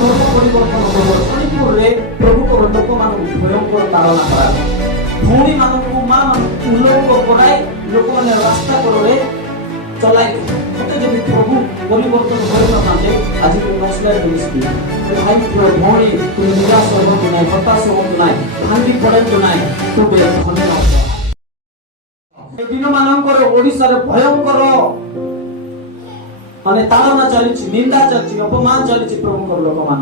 धर्म परिवर्तन करब सोनीपुर रे प्रभु को लोक मान भयंकर ताड़ना करा भौणी मान को मां मान उल्लंघ कराई लोक माने रास्ता करे चलाई मते जदि प्रभु परिवर्तन करना चाहते आज को नस्लाय मिस्की भाई पूरा भौणी तू निराश हो तो नहीं हताश हो तो नहीं भांगी पड़े तो नहीं तू बे धन्यवाद ए दिन मानकर ओडिसा रे भयंकर माने ताड़ना चली निंदा चली अपमान चली प्रभु लोक मान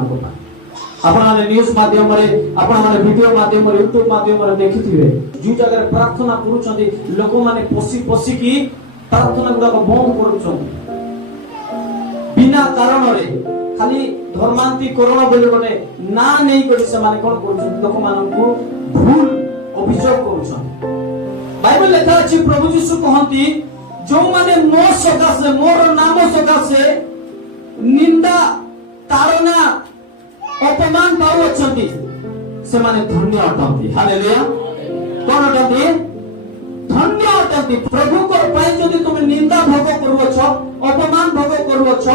आपण न्यूज माध्यम रे आपण वीडियो माध्यम रे यूट्यूब माध्यम रे देखिथिबे जो जगह प्रार्थना करूछंती लोक माने पसी की प्रार्थना गुडा बंद करूछंती बिना कारण रे खाली धर्मांतीकरण बोली गोटे ना नहीं करी से माने कोन करूछंती लोक मानकू भूल अभियोग करूछंती बाइबल लिखा अछि प्रभु यीशु कहंती जो माने मो सकासे मोर नाम सकासे निंदा ताड़ना अपमान पाउ अछंती से माने धन्य अटंती हालेलुया कोन अटंती धन्य अटंती प्रभु को पय जदि तुम निंदा भोग करवछ अपमान भोग करवछ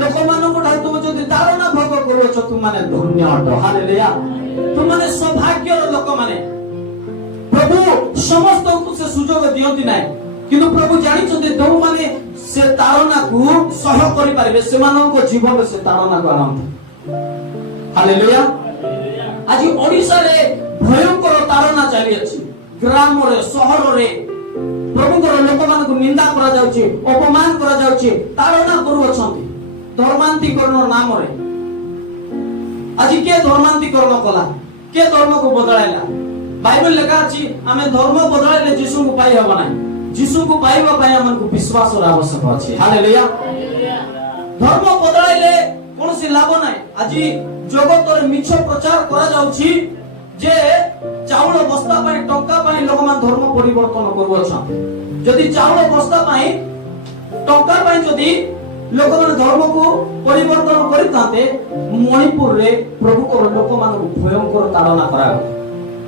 लोक मानको ठार तुम जदि ताड़ना भोग करवछ तुम माने धन्य अट हालेलुया तुम माने सौभाग्य लोक माने प्रभु समस्त को से सुजोग दियंती नै किंतु प्रभु जानि छथि जो माने से ताड़ना को सह करि पारिबे से मानको जीवन से ताड़ना को आनंद हालेलुया आज ओडिसा रे भयंकर ताड़ना चली अछि ग्राम रे शहर रे प्रभु को लोक मान को निंदा करा जाउछि अपमान करा जाउछि ताड़ना करू अछंती धर्मांतीकरण नाम रे आज के धर्मांतीकरण कला के धर्म को बदलाइला बाइबल लिखा अछि हमें धर्म बदलाइले यीशु को पाई हबा नै यीशु को पाइबा पय हमन को विश्वास और आवश्यक अछि हालेलुया धर्म बदलाइले कोनसी लाभ नै आज जगत रे मिछ प्रचार करा जाउछि जे चाउल बस्ता पय टंका पय लोक मान धर्म परिवर्तन करू अछन जदि चाउल बस्ता पय टंका पय जदि लोक मान धर्म को परिवर्तन करिताते मणिपुर रे प्रभु को लोक मान भयंकर ताड़ना करा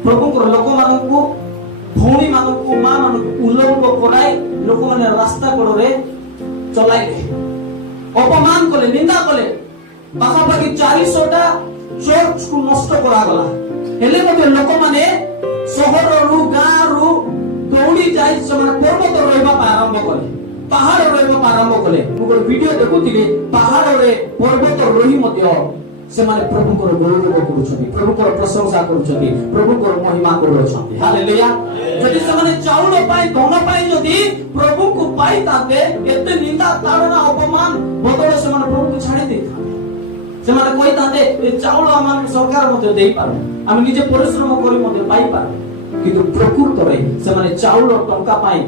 प्रभु को लोक मान को भौणी मान को मां मान को उल्लंघ कराई लोक मान रास्ता करे चलाई अपमान कले निंदा कले पाखापाखि 400 टा चर्च को नष्ट करा गला हेले मते लोक माने शहर रु गां रु दौड़ी जाई से माने पर्वत रहबा आरंभ कले पहाड़ रहबा आरंभ कले मो वीडियो देखुतिले पहाड़ रे पर्वत रही मते से माने प्रभु को गौरव करूछथि प्रभु को प्रशंसा करूछथि प्रभु को महिमा करूछथि हालेलुया जदि से माने चाउल पाई धन पाई जदि प्रभु को पाई ताते एते निंदा ताड़ना अपमान बदले से माने प्रभु को छाड़ी देता से माने कोई ताते ए चाउल आमान सरकार मते देई पारो हम निजे परिश्रम करी मते पाई पारो किंतु प्रकृत रे से माने चाउल टंका पाई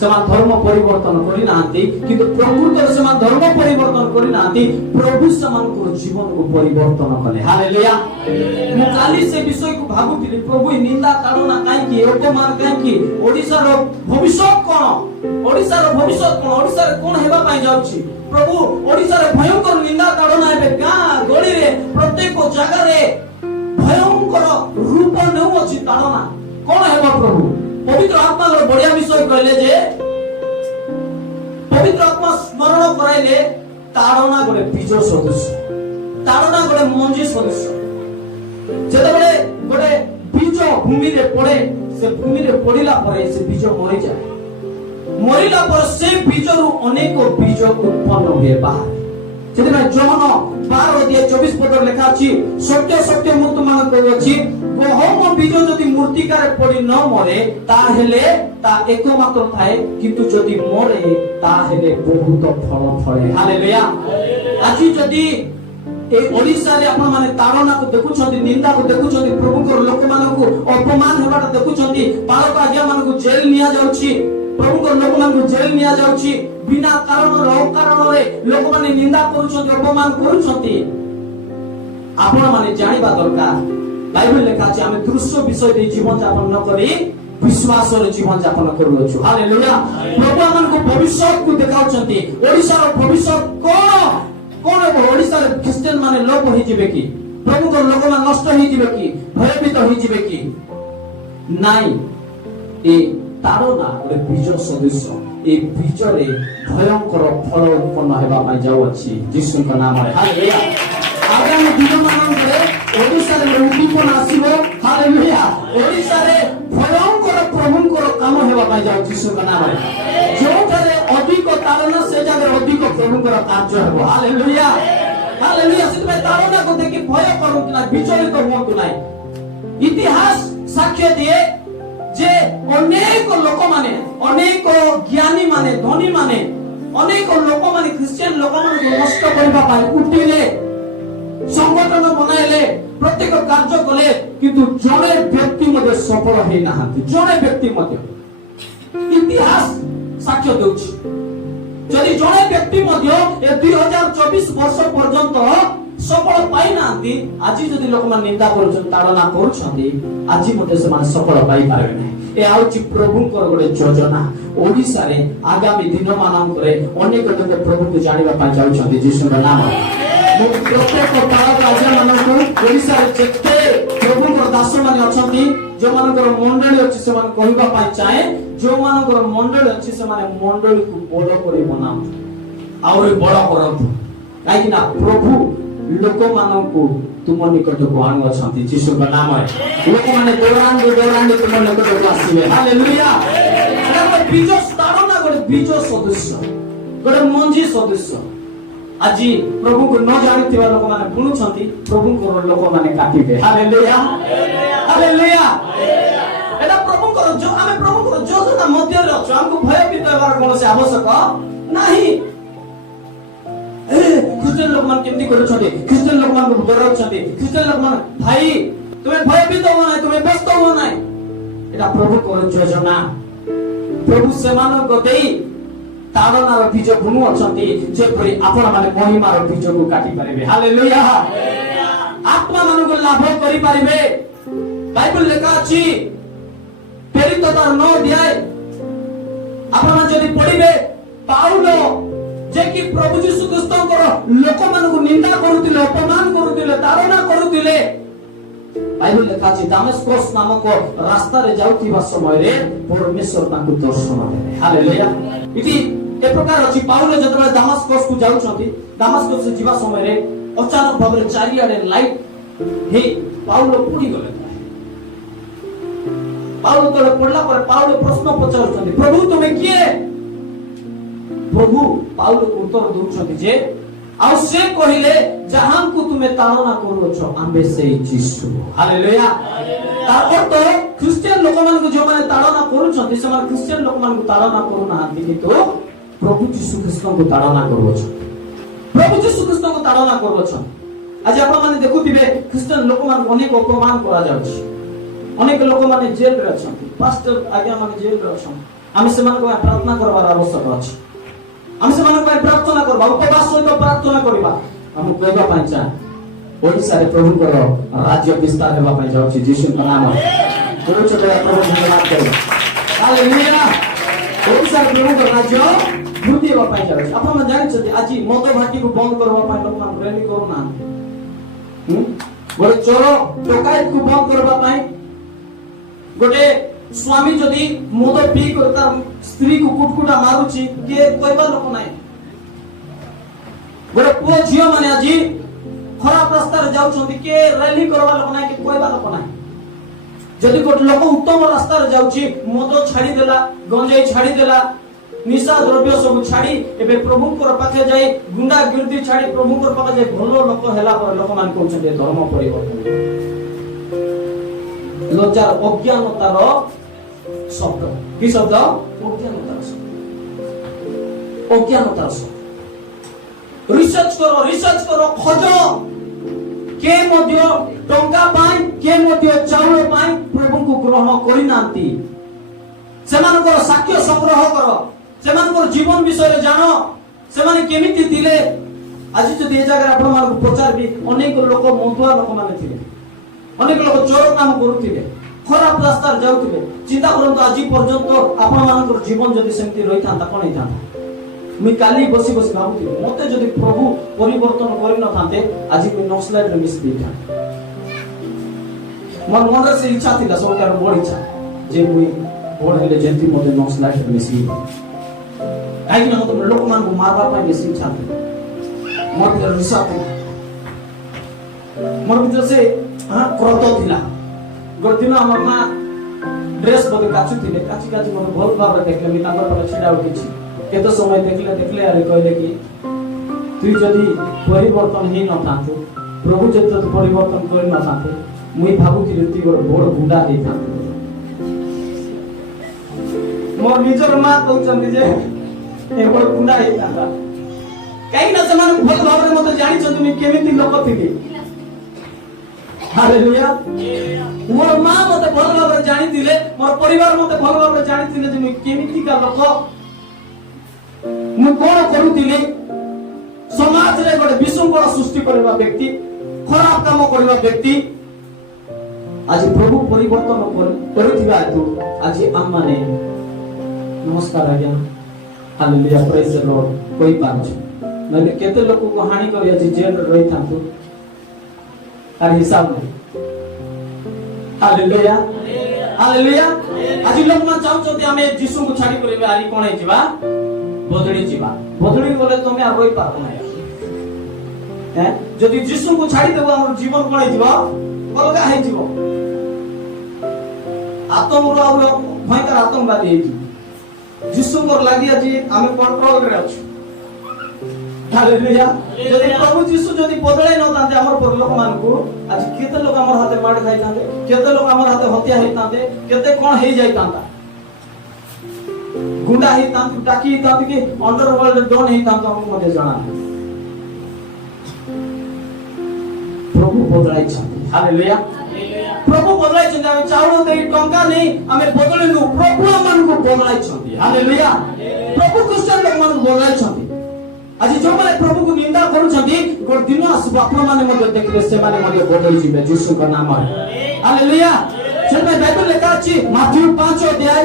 समान धर्म परिवर्तन करी नांती किंतु प्रकृत रे समान धर्म परिवर्तन करी नांती प्रभु समान को जीवन को परिवर्तन कले हालेलुया मु काली से विषय को भाबुतिली प्रभु निंदा ताड़ना काई की अपमान काई की ओडिसा रो भविष्य कोन ओडिसा रो भविष्य कोन ओडिसा रे कोन हेबा पाई जाउछि प्रभु ओडिसा रे भयंकर निंदा ताड़ना हेबे गां गली रे प्रत्येक जगह रे भयंकर रूप नेउ अछि ताड़ना कोन हेबा प्रभु पवित्र आत्मा रो बढ़िया विषय कहले जे पवित्र आत्मा स्मरण कराइले ताड़ना गरे बीज सदृश ताड़ना गरे मंजी सदृश जेतबेले गरे बीज भूमि रे पड़े से भूमि रे पड़िला परे से बीज मरि जाय मरिला पर से बीज रु अनेक बीज उत्पन्न होए बाहर जेतबे जोहन 12 अध्याय 24 पद लिखा अछि सत्य सत्य मु तुमन कहछि गहम बीज जदि मूर्तिकारे पड़ी न मरे ता हेले ता एकमात्र थाए किंतु जदि मरे ता हेले बहुत फल फळे हालेलुया आज जदि ए ओडिसा रे आपण माने ताड़ना को देखुछंती निंदा को देखुछंती प्रभु को लोक मान को अपमान हेबाटा देखुछंती पालक आज्ञा मान को जेल निया जाउछि प्रभु को लोक मान को जेल निया जाउछि बिना कारण रो कारण रे लोक माने निंदा करूछंती अपमान करूछंती आपण माने जानिबा दरकार बाइबल लिखा अछि हम दृश्य विषय दे जीवन यापन न करी विश्वास रे जीवन यापन करूछु हालेलुया प्रभु हमन को भविष्य को देखाउछंती ओडिसा रो भविष्य कोन ओडिसा रे क्रिश्चियन माने लोप होई जिवे की प्रभु को लोक मान नष्ट होई जिवे की भयभीत होई जिवे की नाही ए ताड़ना गोटे बीज सदृश ए बीज रे भयंकर फल उत्पन्न हेबा पई जाउ अछि यीशु के नाम रे हालेलुया आगामी दिन मानकरे ओडिसा रे उद्दीपन आसीबो हालेलुया ओडिसा रे भयंकर प्रभुंकर काम हेबा पाई जाउ यीशु का नाम रे जोठारे अधिक तारण से जगह अधिक प्रभुंकर कार्य हेबो हालेलुया हालेलुया सितबे तारण को देखि भय करंतु ना विचलित होंतु ना इतिहास साक्ष्य दिए जे अनेक लोक माने अनेक ज्ञानी माने धनी माने अनेक लोक माने क्रिश्चियन लोक माने नष्ट करबा पाई उठिले संगठन बनाइले प्रत्येक कार्य कले किंतु जणे व्यक्ति मध्ये सफल हे नाहांती जणे व्यक्ति मध्ये इतिहास साक्ष्य देउछि जदि जणे व्यक्ति मध्ये ए 2024 वर्ष पर्यंत सफल पाई नांती आज जदि लोक मान निंदा करूछन ताड़ना करूछन आज मध्ये से मान सफल पाई पारबे नै ए आउछि प्रभुंकर गोटे योजना ओडिसा रे आगामी दिन मानन करे अनेक लोक प्रभु को जानिबा पाई जाउछन यीशु का नाम मो प्रत्येक पाप राजा मानन को ओडिसा रे जते प्रभुंकर दास माने अछंती जो मानकर मंडली अछि से मान कहिबा पाई चाहे जो मानकर मंडली अछि से माने मंडली को बड़ करे बनाउ और बड़ करंतु काहे ना प्रभु लोक मानकु तुम निकट को आनु अछंती यीशु का नाम है लोक माने दौरान तुम निकट को आसीबे हालेलुया एटा बीज स्थापना गोटे बीज सदस्य गोटे मंजी सदस्य आज प्रभु को न जानिथिबा लोक माने बुणुछंती प्रभु को लोक माने काटिबे हालेलुया हालेलुया एटा प्रभु को जो आमे प्रभु को योजना मध्य रे अछ हमको भयभीत हेबार कोनोसी आवश्यक नाही क्रिश्चियन लोक मान केमती करूछथि क्रिश्चियन लोक मान को डराउछथि क्रिश्चियन लोक मान भाई तुम्हें भयभीत हो नाही तुम्हें व्यस्त हो नाही एटा प्रभु को योजना प्रभु सेमान को देई ताड़नार बीज बुनु अछथि जे परि आपण माने महिमार बीज को काटी परिबे हालेलुया आत्मा मान को लाभ करि परिबे बाइबल लेखा अछि प्रेरित तार 9 अध्याय आपण जदि पढिबे पाउलो जे कि प्रभु यीशु ख्रीस्तंकर लोक मान को निंदा करूतिले अपमान करूतिले ताड़ना करूतिले बाइबल लेखा अछि दमस्कस नामक रास्ता रे जाउतिबा समय रे परमेश्वर ताकू दर्शन देले हालेलुया इति ए प्रकार अछि पाउलो जतबे दमस्कस को जाउछथि दमस्कस से जीवा समय रे अचानक भाबरे चारियाडे लाइट हे पाउलो पुडी गले पाउलो तले पडला पर पाउलो प्रश्न पचारुछथि प्रभु तुमे किए प्रभु पाउलो को उत्तर दउछथि जे आ से कहिले जहां को तुमे ताड़ना करूछ आंबे से यीशु हालेलुया तार अर्थ क्रिश्चियन लोक मान को जो माने ताड़ना करूछथि से माने क्रिश्चियन लोक मान को ताड़ना करू ना किंतु प्रभु यीशु ख्रीस्त को ताड़ना करूछ प्रभु यीशु ख्रीस्त को ताड़ना करूछ आज आपण माने देखुथिबे क्रिश्चियन लोक मान अनेक अपमान करा जाउछि अनेक लोक माने जेल रे अछंती पास्टर आज्ञा माने जेल रे अछन आमे से मान को प्रार्थना करबार आवश्यक अछि आमे से मान को प्रार्थना करबा उपवास सहित प्रार्थना करबा हम कहबा पाई चा ओडिसा रे प्रभु को राज्य विस्तार हेबा पाई जाउछि यीशु का नाम करू छ प्रभु धन्यवाद करू हालेलुया ओडिसा रे प्रभु को राज्य वृद्धि हेबा पाई जाउछि आपण मन जानि छथि आज मद भाटी को बंद करबा पाई लोक मान रैली करू ना गोटे चोर डकायत को बंद करबा पाई गोटे स्वामी जदि मद पी करता स्त्री को कुटकुटा मारुची के कहबा लोक नाही गोटे पुओ झियो माने आज खराब रास्ता रे जाउछंती के रैली करबा लोक नाही के कहबा लोक नाही जदि गोटे लोक उत्तम रास्ता रे जाउची मद छाड़ी देला गंजाई छाड़ी देला निशा द्रव्य सब छाड़ी एबे प्रभु को पाखे जाई गुंडा गिरदी छाड़ी प्रभु को पाखे जाई भलो लोक हेला पर लोक मान कहउछंती धर्म परिवर्तन लज्जार अज्ञानतार शब्द की शब्द अज्ञानतार शब्द अज्ञानतार शब्द रिसर्च करो खोज के मध्य टंका पाई के मध्य चाउल पाई प्रभु को ग्रहण करि नांती सेमानकर साक्ष्य संग्रह करो सेमानकर जीवन विषय जानो सेमाने केमिति दिले आज जदि ए जगह आपण मान प्रचार भी अनेक लोक मधुआ लोक माने थिले अनेक लोक चोर काम करूथिले खराब रास्ता जाउथिले चिंता करंतु आज पर्यंत आपण मानकर जीवन जदि सेमति रहि थांता कोन हेता मी काली बसी भाबुथि मते जदि प्रभु परिवर्तन करि न थांते आज मी नक्सलाइट रे मिस देता मन मन से इच्छा थिला सरकार बड़ इच्छा जे मुई बड़ हेले जेंति मते नक्सलाइट रे मिस काई न मते लोक मान को मारबा पय मिस इच्छा थी मते रिसा थी मोर भीतर से क्रोध थिला गोटे दिन हमर मां ड्रेस बदे काचु थिले काची काची मोर भल भाव देखले मी तांकर पर छिडा उठिछि केतो समय देखले अरे कहले कि तुई जदी परिवर्तन ही न थातु प्रभु जदी परिवर्तन कर न थाते मुई भाबुथि तुई गोटे बड़ गुंडा हे थाते मोर निजर मां कहउछन्ति जे ए बड़ गुंडा हे थाता काई न समान भल भाव रे मते जानि छथि मी केमिति लोक थिली हालेलुया मोर मां मते भल भाव रे जानि थिले मोर परिवार मते भल भाव रे जानि थिले जे मी केमिति का लोक मु कोन करूथिली समाज रे गोटे विशृंखला सृष्टि करबा व्यक्ति खराब काम करबा व्यक्ति आज प्रभु परिवर्तन करिथिबा हेतु आज हम माने नमस्कार आज्ञा हालेलुया प्रेज द लॉर्ड कोई पाछ नले केते लोक को हानि करी आज जेल रही थांतु तार हिसाब नहीं हालेलुया हालेलुया आज लोक मान चाहछथि हमें यीशु को छाडी करबे आली कोन हे जिबा बदली गले तुम आ रही पार ना हैं जदि यीशु को छाडी देबो हमर जीवन कोन हे जिबा अलगा हे जिवो आत्मर और भयंकर आतंकवादी हे जिवो यीशु मोर लागि आज आमे कंट्रोल रे अछु हालेलुया जदि प्रभु यीशु जदि बदलै न तांते हमर पर लोक मान को आज केते लोक हमर हाथे मार खाइ तांते केते लोक हमर हाथे हत्या हे तांते केते कोन हे जाय तांता गुंडा ही तांतु टाकी ही तांतु के अंडरवर्ल्ड डॉन ही तांतु हमको मते जाना प्रभु बदलाई छथि हालेलुया प्रभु बदलाई छथि हम चाउर देई टंका नहीं हमें बदलिनु प्रभु मन को बदलाई छथि हालेलुया प्रभु क्रिश्चियन लोग मन को बदलाई छथि आज जो माने प्रभु को निंदा करू छथि गोर दिन आसब अपन माने मते देखले से माने मते बदलाई जिबे यीशु का नाम है हालेलुया सेमे बाइबल लिखा अछि मत्ती 5 अध्याय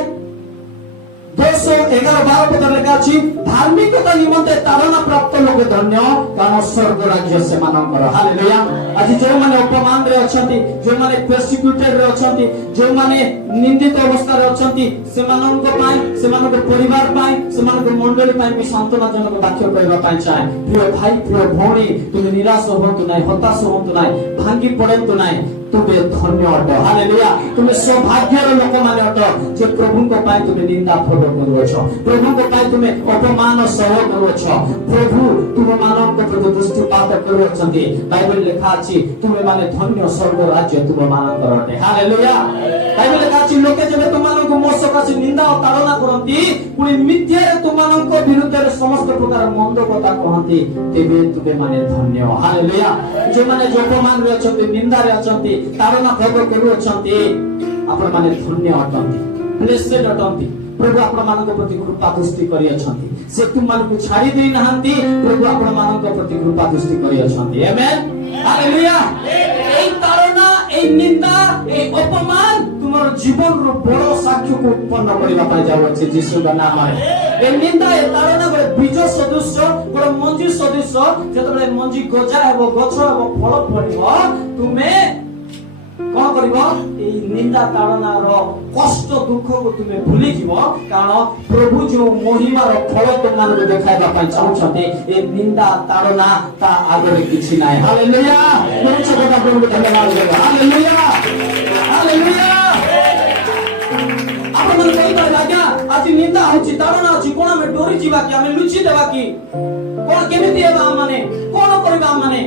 211-12 पद लिखा अछि धार्मिकता निमंते तारणा प्राप्त लोक धन्य कारण स्वर्ग राज्य से मानकर हालेलुया आज जो माने अपमान रे अछंती जो माने परसिक्यूटेड रे अछंती जो माने निंदित अवस्था रे अछंती से मानन को पाई से मानन को परिवार पाई से मानन को मंडली पाई मी सांत्वना जनक वाक्य कहबा पाई चाहे प्रिय भाई प्रिय भौणी तुम निराश होंतु नाही हताश होंतु नाही भांगी पड़ेंतु नाही तुमे धन्य अट हालेलुया तुमे सौभाग्यर लोक माने अट जे प्रभु को पाई तुमे निंदा फलो करूछ प्रभु को पाई तुमे अपमान सह करूछ प्रभु तुम मानव को प्रति दृष्टिपात करूछंती बाइबल लिखा अछि तुमे माने धन्य स्वर्ग राज्य तुम मानव करते हालेलुया बाइबल लिखा अछि लोके जबे तुम मानव को मोसका से निंदा और ताड़ना करंती पुनी मिथ्या रे तुम मानव को विरुद्ध रे समस्त प्रकार मंद कथा कहंती तेबे तुमे माने धन्य हालेलुया जे माने जो अपमान रे अछंती निंदा रे अछंती तारणा भोग करू अछंती आपण माने धन्य अटंती ब्लेसेड अटंती प्रभु आपण मानक प्रति कृपा दृष्टि करि अछंती से तुम मान को छाड़ी देई नहंती प्रभु आपण मानक प्रति कृपा दृष्टि करि अछंती आमेन हालेलुया ए तारणा ए निंदा ए अपमान तुमर जीवन रो बड़ो साक्ष्य को उत्पन्न करिवा पाई जाउ अछि यीशु का नाम है ए निंदा ए तारणा बड़े बीज सदृश बड़ मंजी सदृश जतबे मंजी गजा हेबो गछ हेबो फल फलिबो तुमे कोन करबो ए निंदा ताड़ना रो कष्ट दुख को तुमे भूली जीवो कारण प्रभु जो महिमा रो फल तुमान को देखाइबा पई चाहछते ए निंदा ताड़ना ता आगरे किछि नाय हालेलुया मोर छटा प्रभु को धन्यवाद देबो हालेलुया हालेलुया आपण मन कहि कर लागा आज निंदा होछि ताड़ना होछि कोन में डोरी जीवा कि हमें लुचि देबा कि कोन केमिति हेबा माने कोन करबा माने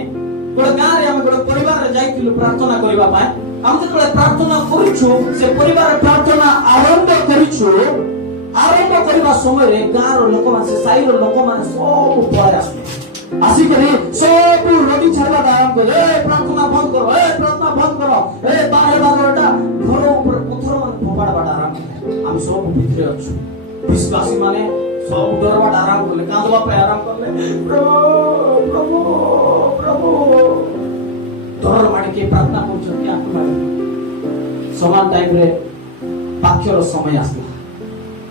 गोटे गाँ रे हम गोटे परिवार रे जाइथिलु प्रार्थना करबा पाए हम जेतबे प्रार्थना करिछु से परिवार प्रार्थना आरंभ करिछु आरंभ करबा समय रे गाँ रो लोक माने से साई रो लोक माने सब पळे आसी करे सब रोटी छाड़बा आरंभ करे ए प्रार्थना बंद करो ए प्रार्थना बंद करो ए बाहर बाहरटा घर ऊपर पत्थर माने फोपाड़बा आरंभ हम सब भितरे अछु विश्वासी माने सब डरबा आरंभ करले कांदबा पे आरंभ करले प्रभु प्रभु प्रभु डर माने के प्रार्थना करछथि आपन माने समान टाइम रे वाक्यर समय आसला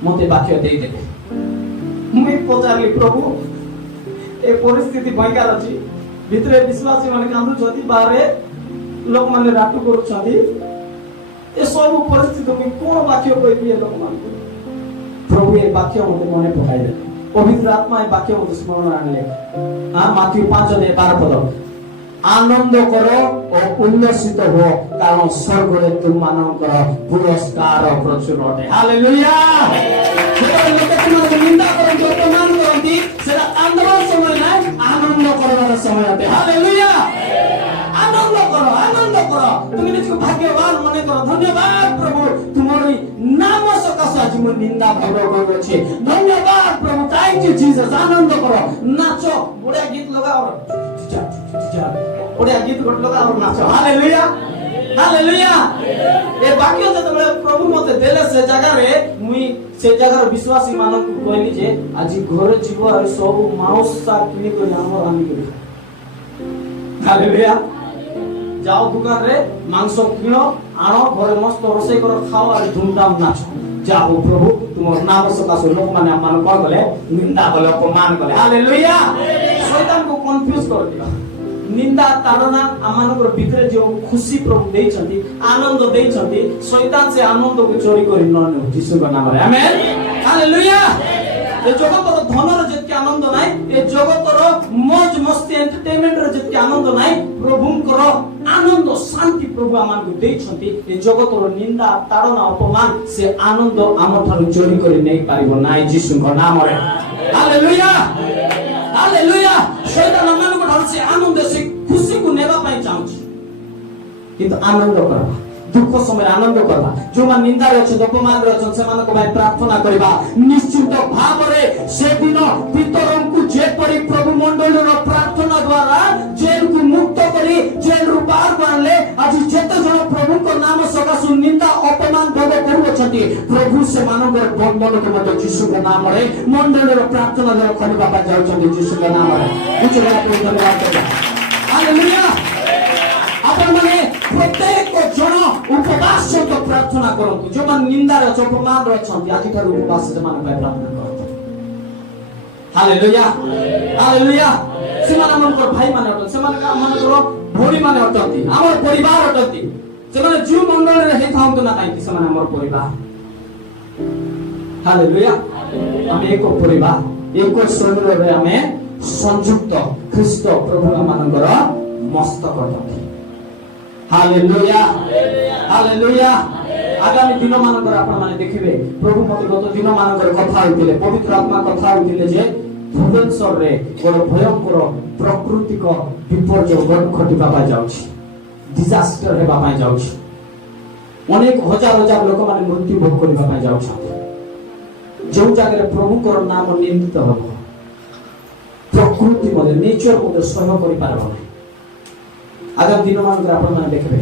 मते वाक्य देई देबे मुई पचारली प्रभु ए परिस्थिति भयंकर अछि भितरे विश्वासी माने कांदु छथि बाहरे लोक माने राटू करू छथि ए सब परिस्थिति में कोन वाक्य कहबी लोक माने प्रभु ए वाक्य मते मने पकाई दे पवित्र आत्मा ए वाक्य मते स्मरण आनले हां मत्ती 5:12 पद ଆନନ୍ଦ କର ଓ ଉଲ୍ଲସିତ ହୁଅ, କାରଣ ସ୍ୱର୍ଗରେ ତୁମମାନଙ୍କର ପୁରସ୍କାର ପ୍ରଚୁର ଅଟେ। ହାଲେଲୁୟା। ଯେତେବେଳେ ଲୋକେ ତୁମମାନଙ୍କୁ ନିନ୍ଦା କରନ୍ତି, ଅପମାନ କରନ୍ତି, ସେଟା କାନ୍ଦବାର ସମୟ ନାହିଁ, ଆନନ୍ଦ କରିବାର ସମୟ ଅଟେ। ହାଲେଲୁୟା। ଆନନ୍ଦ କର, ଆନନ୍ଦ କର। তুমি ନିଜକୁ ଭାଗ୍ୟବାନ ମନେ କର। ଧନ୍ୟବାଦ ପ୍ରଭୁ, ତୁମର ନାମ ସକାଶେ ଆଜି ମୁଁ ନିନ୍ଦା ଭୋଗ କରୁଅଛି। ଧନ୍ୟବାଦ ପ୍ରଭୁ, ଥ୍ୟାଙ୍କ ୟୁ ଜିସସ୍। ଆନନ୍ଦ କର, ନାଚ, ବଢିଆ ଗୀତ ଲଗାଅ, ବଢିଆ ଗୀତ ଗୋଟେ ଲଗାଅ, ନାଚ। Hallelujah, hallelujah. ଏ ବାକ୍ୟ ଯେତେବେଳେ ପ୍ରଭୁ ମତେ ଦେଲେ ସେ ଜାଗାରେ ମୁଇଁ ସେ ଜାଗାର ବିଶ୍ୱାସୀ ମାନଙ୍କୁ କହିଲି ଯେ ଆଜି ଘରେ ଯିବ ଆଉ ସବୁ ମାଉସା କିଣି କରି ଆମର ଆଣିକରି ଖାଅ। ହାଲେଲୁୟା। যাও দোকানে মাংস কিনো, আনো, ঘরে মস্ত রোষেই করো, খাও আর ধুমধাম নাচো। যাও প্রভু তোমার নাম সকাশে লোকମାନେ আমার কল কলে, নিন্দা কলে, অপমান কলে। হালেলুয়া। শয়তানକୁ কনফ্ୟୁজ করে দিও। নিন্দা তাড়না আমানଙ୍କର ভিতরে যে খুশি প্রভু ଦେଇଛନ୍ତି, আনন্দ ଦେଇଛନ୍ତି, শয়তান সে আনন্দକୁ চୋରି କରି ନ ନେଉ ଯୀଶୁଙ୍କ ନାମରେ। ଆମେନ୍। ହାଲେଲୁୟା। ଏ ଜଗତର ଧନର ଯେତିକି ଆନନ୍ଦ ନାହିଁ, ଏ ଜଗତର ମौज ମସ୍ତି ଏଣ୍ଟରଟେନମେଣ୍ଟର ଯେତିକି ଆନନ୍ଦ ନାହିଁ, ପ୍ରଭୁଙ୍କର ଆନନ୍ଦ ଶାନ୍ତି ପ୍ରଭୁ ଆମକୁ ଦେଇଛନ୍ତି। ଏ ଜଗତର ନିନ୍ଦା ତାଡ଼ନା ଅପମାନ ସେ ଆନନ୍ଦ ଆମଠାରୁ ଚୋରି କରି ନେଇ ପାରିବ ନାହିଁ ଯୀଶୁଙ୍କ ନାମରେ। Hallelujah, hallelujah. ଶୈତାନ ଆମମାନଙ୍କ ଠାରୁ ସେ ଆନନ୍ଦ, ସେ ଖୁସିକୁ ନେବା ପାଇଁ ଚାହୁଁଛି, କିନ୍ତୁ ଆନନ୍ଦ କର, ଦୁଃଖ ସମୟରେ ଆନନ୍ଦ କରିବା। ଯୋଉମାନେ ନିନ୍ଦାରେ ଅଛନ୍ତି, ଅପମାନରେ ଅଛନ୍ତି, ସେମାନଙ୍କ ପାଇଁ ପ୍ରାର୍ଥନା କରିବା। ନିଶ୍ଚିତ ଭାବରେ ସେଦିନ ପିତରଙ୍କୁ ଯେପରି ପ୍ରଭୁ ମଣ୍ଡଳୀର ପ୍ରାର୍ଥନା ଦ୍ୱାରା ଜେଲକୁ ମୁକ୍ତ କରି ଜେଲରୁ ବାହାରକୁ ଆଣିଲେ, ଆଜି ଯେତେ ଜଣ ପ୍ରଭୁଙ୍କ ନାମ ସକାଶୁ ନିନ୍ଦା ଅପମାନ ଭୋଗ କରୁଅଛନ୍ତି, ପ୍ରଭୁ ସେମାନଙ୍କର ବନ୍ଧନକୁ ମଧ୍ୟ ଯୀଶୁଙ୍କ ନାମରେ ମଣ୍ଡଳୀର ପ୍ରାର୍ଥନା ଦ୍ୱାରା ଖୋଲିବା ପାଇଁ ଯାଉଛନ୍ତି ଯୀଶୁଙ୍କ ନାମରେ। ହାଲେଲୁୟା। ଆପଣମାନେ ପ୍ରତ୍ୟେକ ଜଣ ଉପବାସ ସହିତ ପ୍ରାର୍ଥନା କରନ୍ତୁ। ଯୋଉମାନେ ନିନ୍ଦାରେ ଅଛନ୍ତି, ଅପମାନରେ ଅଛନ୍ତି, ଆଜିଠାରୁ ଉପବାସ ସେମାନଙ୍କ ପାଇଁ ପ୍ରାର୍ଥନା କରନ୍ତୁ। Hallelujah, hallelujah. ସେମାନେ ଆମଙ୍କର ଭାଇମାନେ ଅଟନ୍ତି, ସେମାନେ ଆମମାନଙ୍କର ଭଉଣୀମାନେ ଅଟନ୍ତି, ଆମର ପରିବାର ଅଟନ୍ତି। ସେମାନେ ଯେଉଁ ମଣ୍ଡଳରେ ହେଇଥାନ୍ତୁ ନା କାହିଁକି, ସେମାନେ ଆମର ପରିବାର। ହାଲେଲୁୟା। ଆମେ ଏକ ପରିବାର, ଏକ ଶରୀରରେ ଆମେ ସଂଯୁକ୍ତ। ଖ୍ରୀଷ୍ଟ ପ୍ରଭୁ ଆମମାନଙ୍କର ମସ୍ତକ ଅଟନ୍ତି। Hallelujah, hallelujah. ଆଗାମୀ ଦିନ ମାନଙ୍କରେ ଆପଣ ମାନେ ଦେଖିବେ, ପ୍ରଭୁ ମତେ ଗତ ଦିନ ମାନଙ୍କରେ କଥା ହୋଇଥିଲେ, ପବିତ୍ର ଆତ୍ମା କଥା ହୋଇଥିଲେ ଯେ ଭୁବନେଶ୍ୱରରେ ଗୋଟେ ଭୟଙ୍କର ପ୍ରାକୃତିକ ବିପର୍ଯ୍ୟୟ ଘଟିବା ପାଇଁ ଯାଉଛି, ଡିଜାଷ୍ଟର ହେବା ପାଇଁ ଯାଉଛି। ଅନେକ ହଜାର ହଜାର ଲୋକମାନେ ମୃତ୍ୟୁ ଭୋଗ କରିବା ପାଇଁ ଯାଉଛନ୍ତି। ଯେଉଁ ଜାଗାରେ ପ୍ରଭୁଙ୍କର ନାମ ନିନ୍ଦିତ ହେବ, ପ୍ରକୃତି ମଧ୍ୟ ନେଚର ମଧ୍ୟ ସହ୍ୟ କରିପାରିବ ନାହିଁ। ଆଗାମୀ ଦିନ ମାନଙ୍କରେ ଆପଣମାନେ ଦେଖିବେ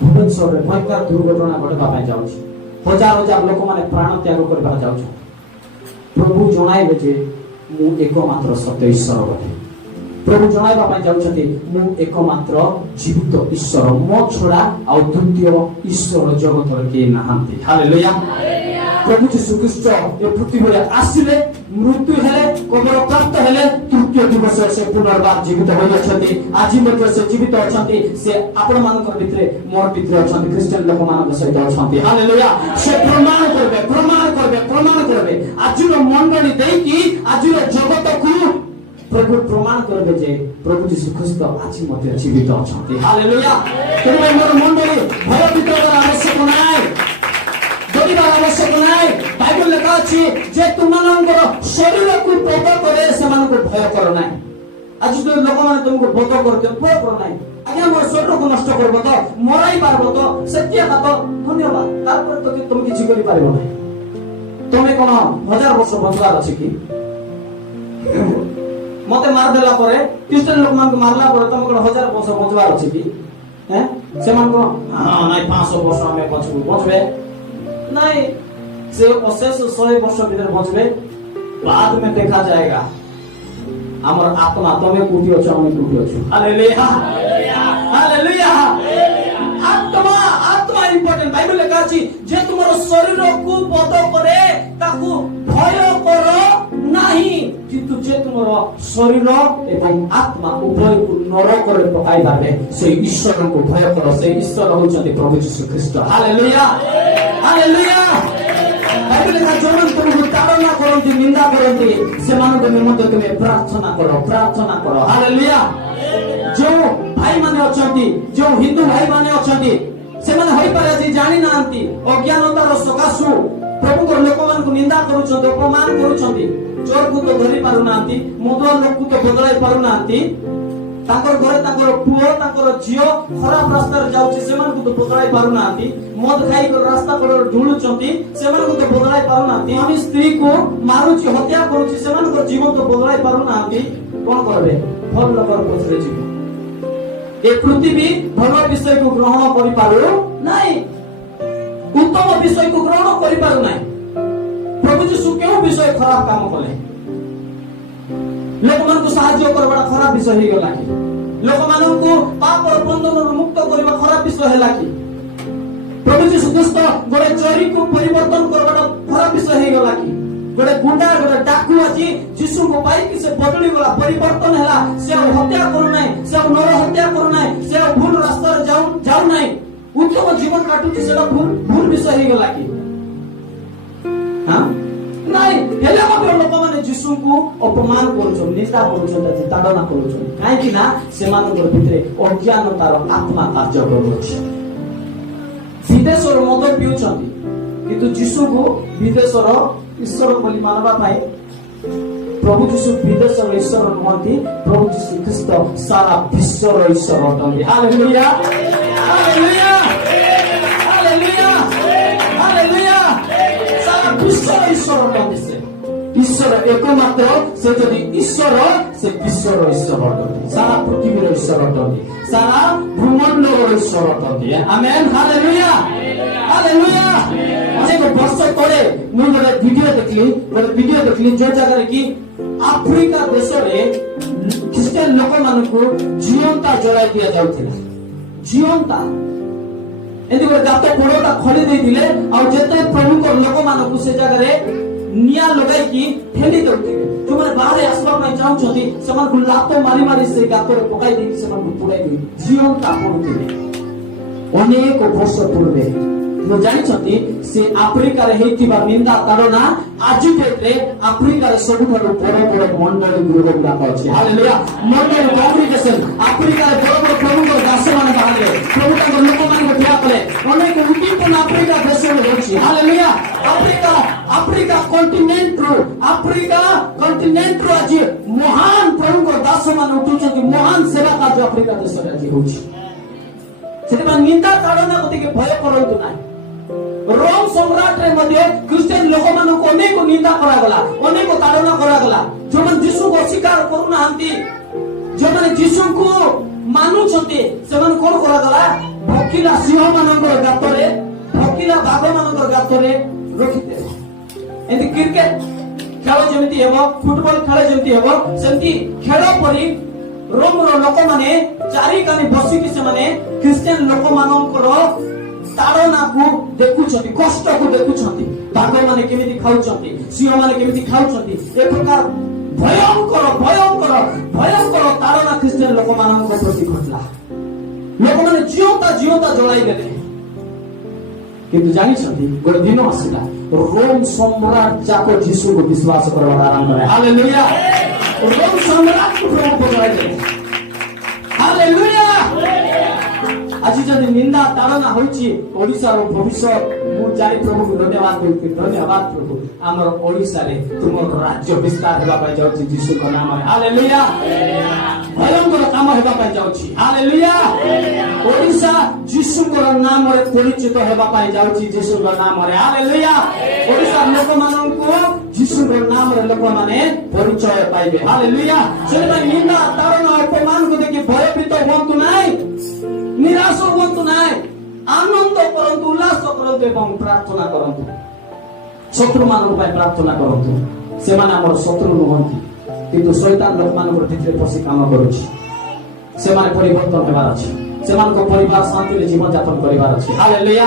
ଭୁବନେଶ୍ୱରରେ ଭୟଙ୍କର ଦୁର୍ଘଟଣା ଘଟିବା ପାଇଁ ଯାଉଛି। ହଜାର ହଜାର ଲୋକମାନେ ପ୍ରାଣ ତ୍ୟାଗ କରିବାକୁ ଯାଉଛନ୍ତି। ପ୍ରଭୁ ଜଣାଇବେ ଯେ ମୁଁ ଏକମାତ୍ର ସତ୍ୟ ଈଶ୍ୱର ବୋଲି। ପ୍ରଭୁ ଜଣାଇବା ପାଇଁ ଯାଉଛନ୍ତି, ମୁଁ ଏକମାତ୍ର ଜୀବିତ ଈଶ୍ୱର, ମୋ ଛଡା ଆଉ ଦ୍ୱିତୀୟ ଈଶ୍ୱର ଜଗତରେ କେହି ନାହାନ୍ତି। ହାଲେଲୁୟା। ପ୍ରଭୁ ଯୀଶୁ ଖ୍ରୀଷ୍ଟ ଏ ପୃଥିବୀରେ ଆସିଲେ, ମୃତ୍ୟୁ ହେଲେ, କବର ପ୍ରାପ୍ତ ହେଲେ, ତୃତୀୟ ଦିବସରେ ସେ ପୁନର୍ବାର ଜୀବିତ ହୋଇଅଛନ୍ତି। ଆଜି ମଧ୍ୟ ସେ ଜୀବିତ ଅଛନ୍ତି। ସେ ଆପଣମାନଙ୍କର ଭିତରେ, ମୋର ଭିତରେ ଅଛନ୍ତି, ଖ୍ରୀଷ୍ଟିଆନ ଲୋକମାନଙ୍କ ସହିତ ଅଛନ୍ତି। ହାଲେଲୁୟା। ସେ ପ୍ରମାଣ କରିବେ, ପ୍ରମାଣ କରିବେ, ପ୍ରମାଣ କରିବେ। ଆଜିର ମଣ୍ଡଳୀ ଦେଇକି ଆଜିର ଜଗତକୁ ପ୍ରଭୁ ପ୍ରମାଣ କରିବେ ଯେ ପ୍ରଭୁ ଯୀଶୁ ଖ୍ରୀଷ୍ଟ ଆଜି ମଧ୍ୟ ଜୀବିତ ଅଛନ୍ତି। ହାଲେଲୁୟା। ତେଣୁ ମୋର ମଣ୍ଡଳୀ ଭୟଭୀତ ହେବାର ଆବଶ୍ୟକ ନାହିଁ, ଡରିବାର ଆବଶ୍ୟକ ନାହିଁ। ବାଇବେଲ ଲେଖା ଅଛି ଯେ ତୁମମାନଙ୍କର ଶରୀରକୁ ବଧ କରେ, ସେମାନଙ୍କୁ ଭୟ କର ନାହିଁ। ଆଜି ଯଦି ଲୋକମାନେ ତୁମକୁ ବଧ କରୁଛନ୍ତି, ଭୟ କର ନାହିଁ। ଆଜ୍ଞା ମୋର ଶରୀରକୁ ନଷ୍ଟ କରିବ ତ, ମରାଇ ପାରିବ ତ, ସେତିଆ ତ ଧନ୍ୟବାଦ, ତାପରେ ତ ତୁମେ କିଛି କରିପାରିବ ନାହିଁ। ତମେ କଣ 1000 ବର୍ଷ ବଞ୍ଚିବାର ଅଛି କି? ମତେ ମାରିଦେଲା ପରେ, ଖ୍ରୀଷ୍ଟିଆନ ଲୋକମାନଙ୍କୁ ମାରିଲା ପରେ ତମେ କଣ 1000 ବର୍ଷ ବଞ୍ଚିବାର ଅଛି କି? ସେମାନଙ୍କୁ ନାଇଁ 500 ବର୍ଷ ଆମେ ବଞ୍ଚବେ नहीं, से अशेष 100 वर्ष भीतर बचबे, बाद में देखा जाएगा हमर आत्मा तमे कोठी अछि, हम कोठी अछि। Hallelujah, hallelujah. आत्मा, आत्मा इंपोर्टेंट। बाइबल लेखा अछि जे तुमर शरीर को बध करे ताकू भय करो नाही, किंतु जे तुमर शरीर एवं आत्मा उभय को नरक रे पकाई बारे से ईश्वर को भय करो। से ईश्वर होचନ୍ତି प्रभु यीशु ख्रीष्ट। Hallelujah, hallelujah. बाइबल लेखा जोन तुमको ताड़ना करंती, निंदा करंती, सेमानक निमंत्रण तुमे प्रार्थना करो, प्रार्थना करो। हालेलुया। जो अछंती जो हिंदू भाई माने अछंती सेमाने होई पारे जे जानि नांती अज्ञानतार सकाशु प्रभु को लोक मान को निंदा करूछंती अपमान करूछंती चोर को तो धरि पारु नांती मदुआ लोक को तो बदलाई पारु नांती ताकर घरे ताकर पुओ ताकर झियो खराब रास्ता रे जाउची सेमान को तो बदलाई पारु नांती मद खाई को रास्ता पर ढुलुचंती सेमान को तो बदलाई पारु नांती हम स्त्री को मारुची हत्या करूची सेमान को जीवन तो बदलाई पारु नांती कोन करबे भल लोकर पछरे जीवन ए पृथ्वी भल विषय को ग्रहण करि पारु नाही उत्तम विषय को ग्रहण करि पारु नाही प्रभु यीशु केउ विषय खराब काम कले लोक मान को सहायता करबा खराब विषय हे गला कि लोक मान को पाप और बंधन मुक्त करबा खराब विषय हैला कि प्रभु यीशु ख्रीस्त गोरे चोरी को परिवर्तन करबा खराब विषय हे गला कि गोरे गुंडा गोरे डाकू अछि यीशु को पाई कि से बदली गला परिवर्तन हैला से हत्या करू नै से नर हत्या करू नै से भूल रास्ता रे जाऊ नै उत्तम जीवन काटू सेटा भूल विषय हे गला कि हां नाही हेले मते लोक माने यीशु को अपमान करूछन निंदा करूछन जे ताडना करूछन काहे कि ना सेमान को भितरे अज्ञानतार आत्मा कार्य करूछ विदेशर मद पिउछंती किंतु यीशु को विदेशर ईश्वर बोली मानवा पाए प्रभु यीशु विदेशर ईश्वर नहंती प्रभु यीशु ख्रीस्त सारा विश्वर ईश्वर अटंती हालेलुया हालेलुया हालेलुया हालेलुया सारा विश्वर ईश्वर अटंती से ईश्वर एकमात्र से यदि ईश्वर से विश्वर ईश्वर अटंती सारा पृथ्वीर ईश्वर अटंती सारा ब्रह्मांडर ईश्वर अटंती आमेन हालेलुया हालेलुया अनेक वर्ष तले मु गोटे वीडियो देखली जो जगह रे कि अफ्रीका देश रे ख्रिस्टियन लोक मान को जीवंता जलाई दिया जाउथिला जीवंता एंदी गोटे गात पड़ोटा खली दे दिले आ जते प्रभु को लोक मान को से जगह रे निया लगाई कि ठेली दउथिले जो माने बाहर आसबा में चाहउछथि समान को लातो मारी मारी से गात रे पकाई दे समान को पुराई दे जीवंता पड़ुथिले अनेक वर्ष पूर्वे जो जानिछथि से अफ्रीका रे हेतिबा निंदा ताडना आज डेटरे अफ्रीका रे सबुठारु बड़ मंडली गृह गुडाक अछि हालेलुया मंडली कॉन्ग्रेगेशन अफ्रीका रे बड़ प्रभु को दास माने बाहरे प्रभु का लोक मान को ठिया करे अनेक उद्दीपन अफ्रीका देश रे होछि हालेलुया अफ्रीका कॉन्टिनेंट रो आज महान प्रभु को दास मान उठुछथि महान सेवा कार्य अफ्रीका देश रे आज होछि सेतबा निंदा ताडना गतिके भय करंतु नाही रोम सम्राट रे मध्ये क्रिश्चियन लोक मान को अनेक निंदा करा गला अनेक ताडना करा गला जो मन यीशु को स्वीकार करू नाहंती जो मन यीशु को मानु छथि से मन कोन करा गला भकिला सिंह मानकर गातरे भकिला बाघ मानकर गातरे रखिते एंती क्रिकेट खेल जेमिति हेबो फुटबॉल खेल जेमिति हेबो सेंती खेल परी रोम रो लोक माने चारि कानी बसी कि से माने क्रिश्चियन लोक मानकर ताड़ना को देखुछथि कष्ट को देखुछथि बाघ माने केमिति खाउछथि सिंह माने केमिति खाउछथि ए प्रकार भयंकर ताड़ना क्रिश्चियन लोक मानक प्रति घटला लोक माने जीवता जलाई देले किंतु जानि छथि गोटे दिन आसिला रोम सम्राट जाको यीशु को विश्वास करबा आरंभ करे हालेलुया रोम सम्राट को प्रभु बदलाई देले हालेलुया आज जदि निंदा ताड़ना होछि ओडिसा रो भविष्य मु जाई प्रभु को धन्यवाद देउछि धन्यवाद प्रभु हमर ओडिसा रे तुमर राज्य विस्तार हेबा पाई जाउछि यीशु को नाम रे हालेलुया भयंकर काम हेबा पाई जाउछि हालेलुया ओडिसा यीशु को नाम रे परिचित हेबा पाई जाउछि यीशु को नाम रे हालेलुया ओडिसा लोक मानन को यीशु को नाम रे लोक माने परिचय पाइबे हालेलुया सेबा निंदा ताड़ना अपमान को देखि भयभीत होंतु नाही निराश होंतु नाही आनंद करंतु उल्लास करंतु एवं प्रार्थना करंतु शत्रु मानक पाई प्रार्थना करंतु से माने हमर शत्रु नहंती किंतु शैतान लोक मानक भितरे पसी काम करूछि से माने परिवर्तन हेबार अछि से मानक परिवार शांति रे जीवन यापन करिवार अछि हालेलुया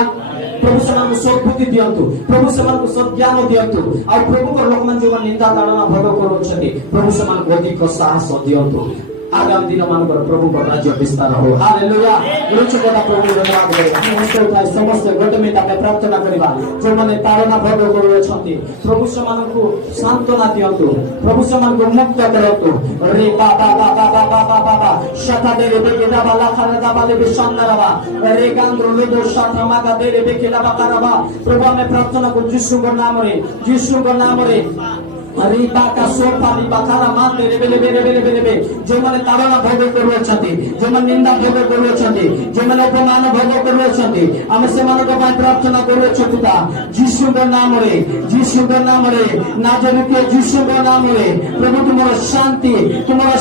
प्रभु समान को सद्बुद्धि दियंतु प्रभु समान को सज्ञान दियंतु और प्रभु को लोक मान जीवन निंदा ताड़ना भोग करूछथि प्रभु समान को अधिक साहस दियंतु आगामी दिन मानकर प्रभु को राज्य विस्तार हो। हालेलुया। रुचि कथा प्रभु धन्यवाद देबा। हम समस्त गोटे मिनिट आमे प्रार्थना करिबा। जो माने तारणा भोग करूछंती प्रभु समानकु सांत्वना दियंतु, प्रभु समानकु मुक्त करंतु। रे बाबा बाबा बाबा बाबा शता दे रे बेदा बाला खाना दा बाले बिशानराबा रे गांद्रो लेदो शता मागा दे रे बेकेला बाकारबा। प्रभु हमें प्रार्थना को यीशु के नाम रे, यीशु के नाम रे रिबा का सोपाली बखारा मान ले बेले जो माने तारणा भोग करूछंती, जो माने निंदा भोग करूछंती, जो माने अपमान भोग करूछंती, हम से मानक पाए प्रार्थना करूछु पिता यीशु के नाम रे, यीशु के नाम रे, नाजरेथ के यीशु के नाम रे। प्रभु तुम्हारा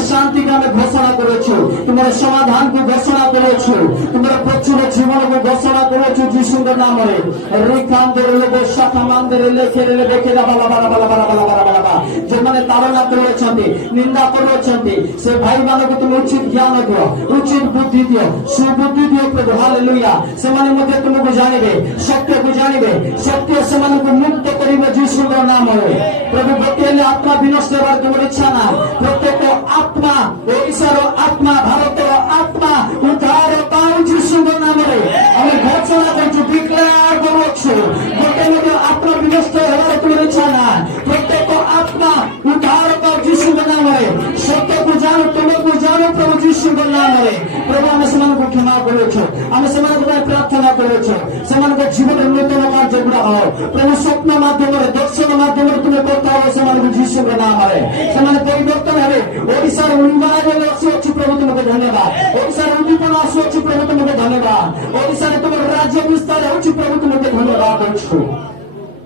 शांति का मैं घोषणा करूछु, तुम्हारा समाधान को घोषणा करूछु, तुम्हारा प्रचुर जीवन को घोषणा करूछु यीशु के नाम रे। रे कान दे ले शाखा मान दे ले खेले ले बेकेला बाला बाला बाला बाला बाला बाला जो माने तारणा करूछंती, निंदा करूछंती, से भाई मानक तुम उचित ज्ञान दियो, उचित बुद्धि दियो, सुबुद्धि दियो प्रभु। हालेलुया। से माने मते तुमको जानिबे, सत्य को जानिबे, सत्य से माने को मुक्त करिबे यीशु के नाम रे। प्रभु बतेले आत्मा विनष्ट हेबार तुमर इच्छा ना, प्रत्येक आत्मा ओडिशार आत्मा, भारतर आत्मा उद्धार पाउ यीशु के नाम रे। हम घोषणा करछु, डिक्लेयर करूछु, बतेले आत्मा विनष्ट हेबार तुमर इच्छा ना, प्रत्येक आत्मा उद्धार पाओ यीशु के नाम रे। सत्य को जानो, तुमको जानो प्रभु यीशु के नाम रे। प्रभु हम समान को क्षमा करूछु, हम समान को प्रार्थना करूछु, समान को जीवन नूतन कार्य गुड़ा हो प्रभु। स्वप्न माध्यम रे, दर्शन माध्यम रे तुम करता हो समान को यीशु के नाम रे। समान परिवर्तन है ओडिसा रे उन्नयन रे आसुछि प्रभु तुमको धन्यवाद। ओडिसा रे उद्दीपना आसुछि प्रभु तुमको धन्यवाद। ओडिसा रे तुम राज्य विस्तार होछि प्रभु तुमको धन्यवाद देछु।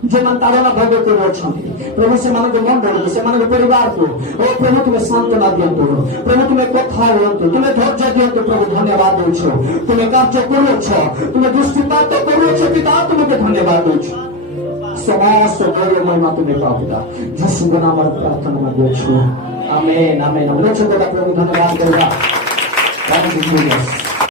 जो मन तारणा भोग करूछंती प्रभु से मानक मंडल से मानक परिवार को ओ प्रभु तुम्हें सांत्वना दियंतु, प्रभु तुम्हें कथा दियंतु, तुम्हें धैर्य दियंतु प्रभु। धन्यवाद देछु, तुम्हें कार्य करूछ, तुम्हें दृष्टिपात करूछ पिता, तुमको धन्यवाद देछु। समस्त गौरव महिमा तुम्हें पाओ पिता यीशु के नाम रे प्रार्थना में देछु। आमेन आमेन। हम लोग प्रभु धन्यवाद देगा।